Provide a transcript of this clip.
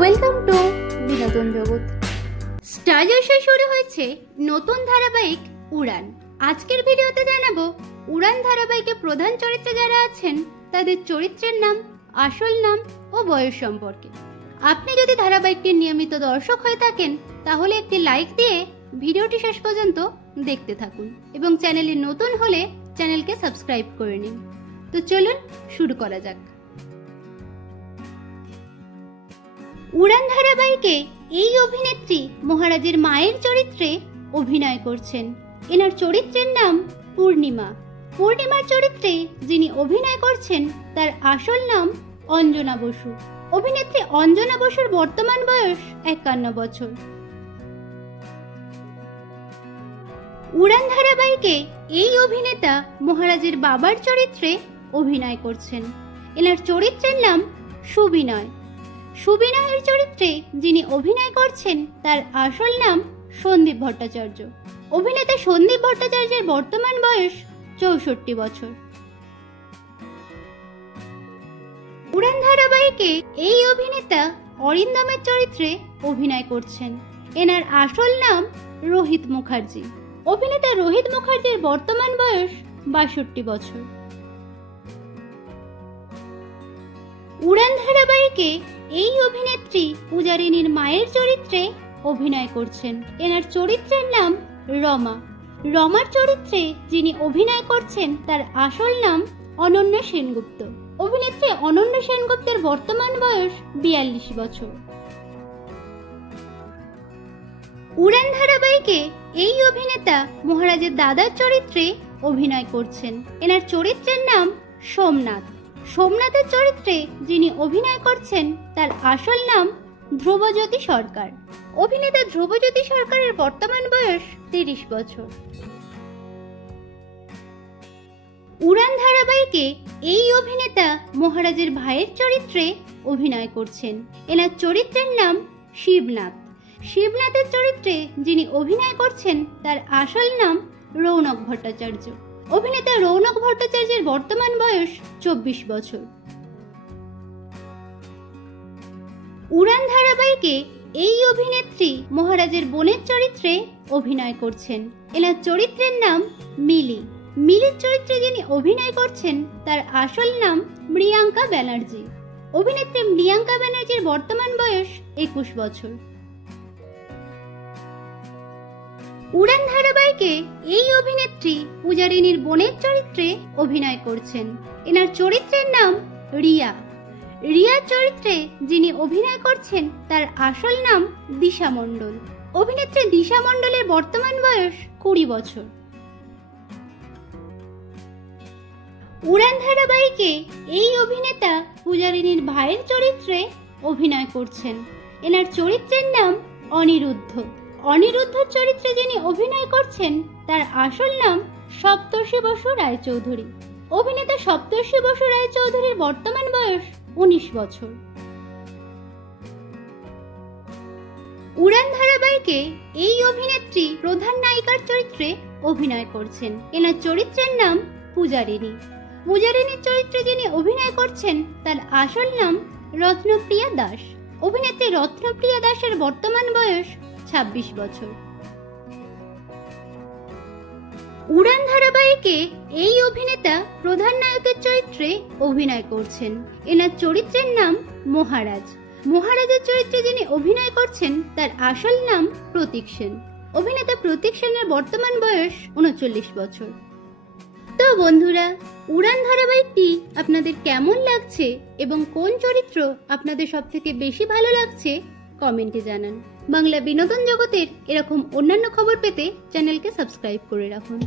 Welcome to বিনোদন জগৎ। স্টার জলসা শুরু হয়েছে নতুন ধারাবাহিক উড়ান। আজকের ভিডিওতে জানাবো উড়ান ধারাবাহিকে প্রধান চরিত্রে যারা আছেন তাদের চরিত্রের নাম, আসল নাম ও বয়স সম্পর্কে। আপনি যদি ধারাবাহিকটির নিয়মিত দর্শক হয়ে থাকেন তাহলে একটি লাইক দিয়ে ভিডিওটি শেষ পর্যন্ত দেখতে থাকুন এবং চ্যানেলে নতুন হলে চ্যানেলকে সাবস্ক্রাইব করে নিন। তো চলুন শুরু করা যাক। উড়ান ধারাবাহিকে এই অভিনেত্রী মহারাজের মায়ের চরিত্রে অভিনয় করছেন। এনার চরিত্রের নাম পূর্ণিমা। পূর্ণিমার চরিত্রে যিনি অভিনয় করছেন তার আসল নাম অঞ্জনা বসু। অভিনেত্রী অঞ্জনা বসুর বর্তমান বয়স 51 বছর। উড়ান ধারাবাহিকে এই অভিনেতা মহারাজের বাবার চরিত্রে অভিনয় করছেন। এনার চরিত্রের নাম সুবিনয়। সুবিনয়ের চরিত্রে যিনি অভিনয় করছেন তার আসল নাম সন্দীপ ভট্টাচার্য। অভিনেতা সন্দীপ ভট্টাচার্যের বর্তমান বয়স 64 বছর। উড়ান ধারাবাহিকে এই অভিনেতা অরিন্দমের চরিত্রে অভিনয় করছেন। এনার আসল নাম রোহিত মুখার্জি। অভিনেতা রোহিত মুখার্জির বর্তমান বয়স 62 বছর। উড়ান ধারাবাহিকে এই অভিনেত্রী পূজারিনীর মায়ের চরিত্রে অভিনয় করছেন। এনার চরিত্রের নাম রমা। রমার চরিত্রে যিনি অভিনয় করছেন তার আসল নাম অনন্যা সেনগুপ্ত। অভিনেত্রী অনন্যা সেনগুপ্তের বর্তমান বয়স 42 বছর। উড়ান ধারাবাহিকে এই অভিনেতা মহারাজের দাদার চরিত্রে অভিনয় করছেন। এনার চরিত্রের নাম সোমনাথ। সোমনাথের চরিত্রে যিনি অভিনয় করছেন তার আসল নাম ধ্রুবজ্যোতি সরকার। অভিনেতা ধ্রুবজ্যোতি সরকারের বর্তমান বয়স 30 বছর। উড়ান ধারাবাহিকে এই অভিনেতা মহারাজের ভাইয়ের চরিত্রে অভিনয় করছেন। এনার চরিত্রের নাম শিবনাথ। শিবনাথের চরিত্রে যিনি অভিনয় করছেন তার আসল নাম রৌনক ভট্টাচার্য। অভিনেতা রৌনক ভট্টাচার্যের বর্তমান বয়স 24 বছর। উড়ান ধারাবাহিকে এই অভিনেত্রী মহারাজের বোনের চরিত্রে অভিনয় করছেন। এনার চরিত্রের নাম মিলি। মিলির চরিত্রে যিনি অভিনয় করছেন তার আসল নাম মৃয়াঙ্কা ব্যানার্জি। অভিনেত্রী মৃয়াঙ্কা ব্যানার্জির বর্তমান বয়স 21 বছর। উড়ান ধারাবাহিকে এই অভিনেত্রী পূজারিনীর বোনের চরিত্রে অভিনয় করছেন। এনার চরিত্রের নাম রিয়া। রিয়ার চরিত্রে যিনি অভিনয় করছেন তার আসল নাম দিশা মণ্ডল। অভিনেত্রী দিশা মণ্ডলের বর্তমান বয়স 20 বছর। উড়ান ধারাবাহিকে এই অভিনেতা পূজারিনীর ভাইয়ের চরিত্রে অভিনয় করছেন। এনার চরিত্রের নাম অনিরুদ্ধ। অনিরুদ্ধর চরিত্রে যিনি অভিনয় করছেন তার আসল নাম সপ্তর্ষি বসু রায়চৌধুরী। অভিনেতা সপ্তর্ষি বসু রায়চৌধুরীর বর্তমান বয়স 19 বছর। উড়ান ধারাবাহিকে এই অভিনেত্রী প্রধান নায়িকার চরিত্রে অভিনয় করছেন। এনার চরিত্রের নাম পূজারিনী। পূজারিনীর চরিত্রে যিনি অভিনয় করছেন তার আসল নাম রত্নপ্রিয়া দাস। অভিনেত্রী রত্নপ্রিয়া দাসের বর্তমান বয়স 26 বছর। উড়ান ধারাবাহিকে এই অভিনেতা প্রধান নায়কের চরিত্রে অভিনয় করছেন। এনার চরিত্রের নাম মহারাজ। মহারাজের চরিত্রে যিনি অভিনয় করছেন তার আসল নাম প্রতীক সেন। অভিনেতা প্রতীক সেনের বর্তমান বয়স 39 বছর। তো বন্ধুরা, উড়ান ধারাবাহিকটি আপনাদের কেমন লাগছে এবং কোন চরিত্র আপনাদের সবথেকে বেশি ভালো লাগছে কমেন্টে জানান। বাংলা বিনোদন জগতের এরকম অন্যান্য খবর পেতে চ্যানেলকে সাবস্ক্রাইব করে রাখুন।